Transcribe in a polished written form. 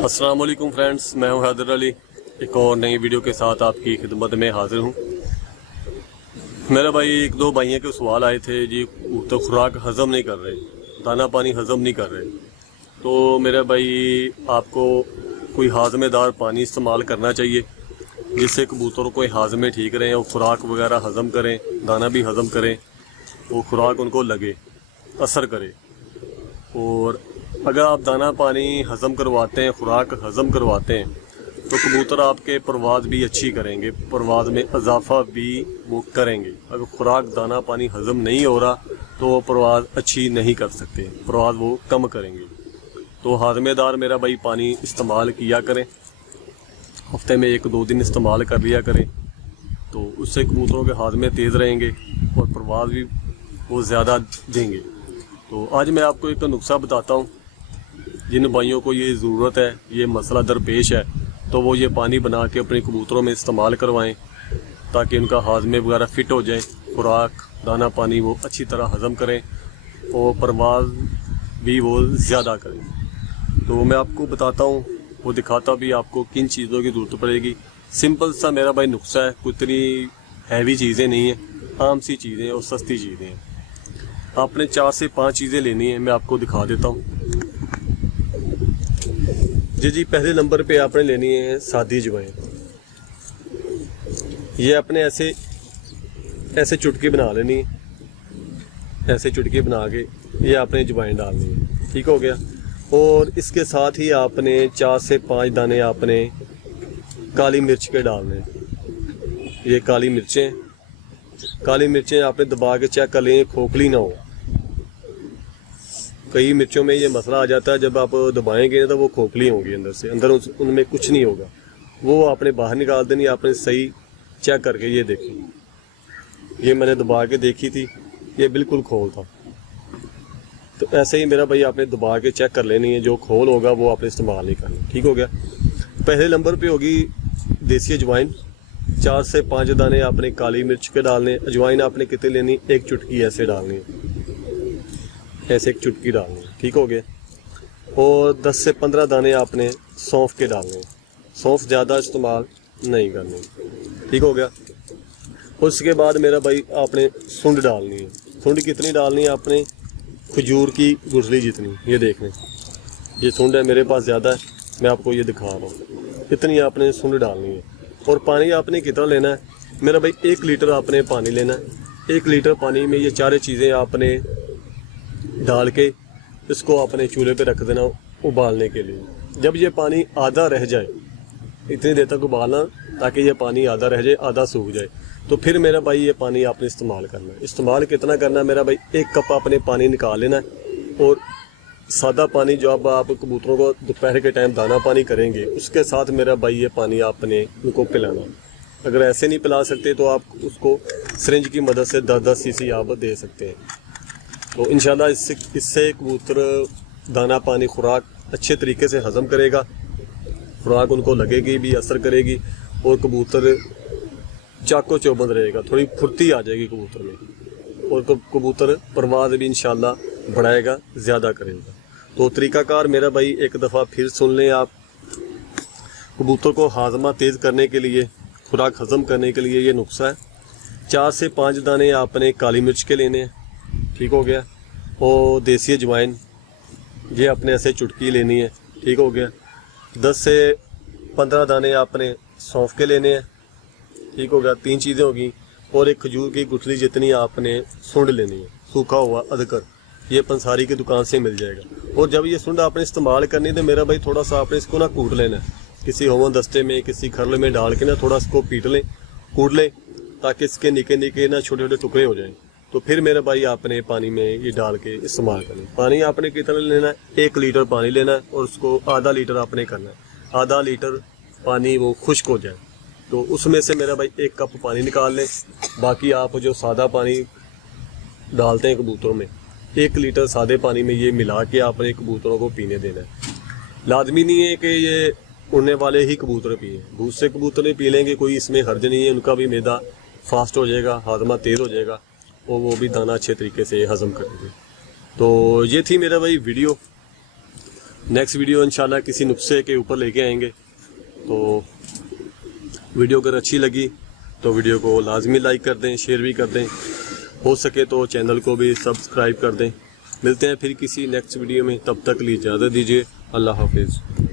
अस्सलाम वालेकुम फ्रेंड्स, मैं हूं हैदर अली। एक और नई वीडियो के साथ आपकी खिदमत में हाजिर हूं। मेरा भाई एक दो भाइयों के सवाल आए थे जी, तो खुराक हज़म नहीं कर रहे, दाना पानी हज़म नहीं कर रहे। तो मेरा भाई आपको कोई हाजमेदार पानी इस्तेमाल करना चाहिए जिससे कबूतरों को हाजमे ठीक रहें और खुराक वगैरह हज़म करें, दाना भी हज़म करें, वो खुराक उनको लगे, असर करे। और अगर आप दाना पानी हज़म करवाते हैं, खुराक हज़म करवाते हैं, तो कबूतर आपके परवाज़ भी अच्छी करेंगे, परवाज़ में इजाफा भी वो करेंगे। अगर खुराक दाना पानी हज़म नहीं हो रहा तो वो परवाज़ अच्छी नहीं कर सकते, परवाज़ वो कम करेंगे। तो हाजमेदार मेरा भाई पानी इस्तेमाल किया करें, हफ्ते में 1-2 दिन इस्तेमाल कर लिया करें, तो उससे कबूतरों के हाजमे तेज़ रहेंगे और परवाज़ भी वो ज़्यादा देंगे। तो आज मैं आपको एक नुस्खा बताता हूँ, जिन भाइयों को ये ज़रूरत है, ये मसला दरपेश है, तो वो ये पानी बना के अपने कबूतरों में इस्तेमाल करवाएं ताकि उनका हाजमे वगैरह फ़िट हो जाए, खुराक दाना पानी वो अच्छी तरह हज़म करें और परवाज़ भी वो ज़्यादा करें। तो मैं आपको बताता हूँ, वो दिखाता भी आपको किन चीज़ों की ज़रूरत पड़ेगी। सिंपल सा मेरा भाई नुस्खा है, कोई इतनी हैवी चीज़ें नहीं है, आम सी चीज़ें और सस्ती चीज़ें हैं। आपने 4 से 5 चीज़ें लेनी है, मैं आपको दिखा देता हूँ। जी, पहले नंबर पे आपने लेनी है सादी अजवाइन। ये आपने ऐसे चुटकी बना लेनी है, ऐसे चुटकी बना के ये आपने अजवाइन डालनी है, ठीक हो गया। और इसके साथ ही आपने 4 से 5 दाने आपने काली मिर्च के डालने हैं। ये काली मिर्चें आपने दबा के चेक कर लें, खोखली ना हो। कई मिर्चों में ये मसला आ जाता है, जब आप दबाएंगे तो वो खोखली होंगी अंदर से, अंदर उनमें कुछ नहीं होगा, वो आपने बाहर निकाल देनी। आपने सही चेक करके ये देखी, ये मैंने दबा के देखी थी, ये बिल्कुल खोल था। तो ऐसे ही मेरा भाई आपने दबा के चेक कर लेनी है, जो खोल होगा वो आपने इस्तेमाल नहीं करना, ठीक हो गया। पहले नंबर पे होगी देसी अजवाइन। 4 से 5 दाने आपने काली मिर्च के डालने। अजवाइन आपने कितनी लेनी, 1 चुटकी ऐसे डालनी है, ऐसे 1 चुटकी डालनी है, ठीक हो गया। और 10 से 15 दाने आपने सौंफ के डालने। सौंफ ज़्यादा इस्तेमाल नहीं करनी, ठीक हो गया। उसके बाद मेरा भाई आपने सुंड डालनी है। सुंड कितनी डालनी है आपने, खजूर की गुठली जितनी। ये देख लें, ये सुंड है, मेरे पास ज़्यादा है, मैं आपको ये दिखा रहा हूँ। इतनी आपने सुंड डालनी है। और पानी आपने कितना लेना है मेरा भाई, 1 लीटर आपने पानी लेना है। 1 लीटर पानी में ये 4 चीज़ें आपने डाल के इसको आपने चूल्हे पे रख देना उबालने के लिए। जब ये पानी आधा रह जाए, इतनी देर तक उबालना ताकि ये पानी आधा रह जाए, आधा सूख जाए, तो फिर मेरा भाई ये पानी आपने इस्तेमाल करना है। इस्तेमाल कितना करना है मेरा भाई, 1 कप आपने पानी निकाल लेना है। और सादा पानी जो अब आप कबूतरों को दोपहर के टाइम दाना पानी करेंगे, उसके साथ मेरा भाई ये पानी आपने उनको पिलाना। अगर ऐसे नहीं पिला सकते तो आप उसको सिरिंज की मदद से 10-10 सीसी आप दे सकते हैं। तो इंशाल्लाह इससे कबूतर दाना पानी खुराक अच्छे तरीके से हज़म करेगा, खुराक उनको लगेगी भी, असर करेगी, और कबूतर चाको चौबंद रहेगा, थोड़ी फुर्ती आ जाएगी कबूतर में, और कबूतर परवाज़ भी इंशाल्लाह बढ़ाएगा, ज़्यादा करेगा। तो तरीक़ाकार मेरा भाई एक दफ़ा फिर सुन लें आप। कबूतर को हाजमा तेज़ करने के लिए, खुराक हज़म करने के लिए ये नुस्खा है। 4 से 5 दाने आपने काली मिर्च के लेने हैं, ठीक हो गया। और देसी अजवाइन ये अपने ऐसे चुटकी लेनी है, ठीक हो गया। 10 से 15 दाने आपने सौंफ के लेने हैं, ठीक हो गया। 3 चीज़ें होगी। और 1 खजूर की गुठली जितनी आपने सुंड लेनी है, सूखा हुआ अदरक, ये पंसारी की दुकान से मिल जाएगा। और जब ये सुंड आपने इस्तेमाल करनी है तो मेरा भाई थोड़ा सा आपने इसको ना कूट लेना है, किसी ओवन दस्ते में, किसी खरल में डाल के ना थोड़ा इसको कूट लें, ताकि इसके निके निके ना छोटे छोटे टुकड़े हो जाएं। तो फिर मेरे भाई आपने पानी में ये डाल के इस्तेमाल करें। पानी आपने कितना लेना है, 1 लीटर पानी लेना है, और उसको आधा लीटर आपने करना है। आधा लीटर पानी वो खुश्क हो जाए तो उसमें से मेरा भाई 1 कप पानी निकाल लें। बाकी आप जो सादा पानी डालते हैं कबूतरों में, 1 लीटर सादे पानी में ये मिला के आपने कबूतरों को पीने देना है। लाजमी नहीं है कि ये उड़ने वाले ही कबूतर पिए, दूसरे कबूतर पी लेंगे, कोई इसमें हर्ज नहीं है, उनका भी मैदा फास्ट हो जाएगा, हाजमा तेज़ हो जाएगा, और वो भी दाना अच्छे तरीके से हज़म करेंगे। तो ये थी मेरा भाई वीडियो। नेक्स्ट वीडियो इंशाल्लाह किसी नुस्खे के ऊपर लेके आएंगे। तो वीडियो अगर अच्छी लगी तो वीडियो को लाजमी लाइक कर दें, शेयर भी कर दें, हो सके तो चैनल को भी सब्सक्राइब कर दें। मिलते हैं फिर किसी नेक्स्ट वीडियो में, तब तक लिए इजाज़त दीजिए। अल्लाह हाफिज़।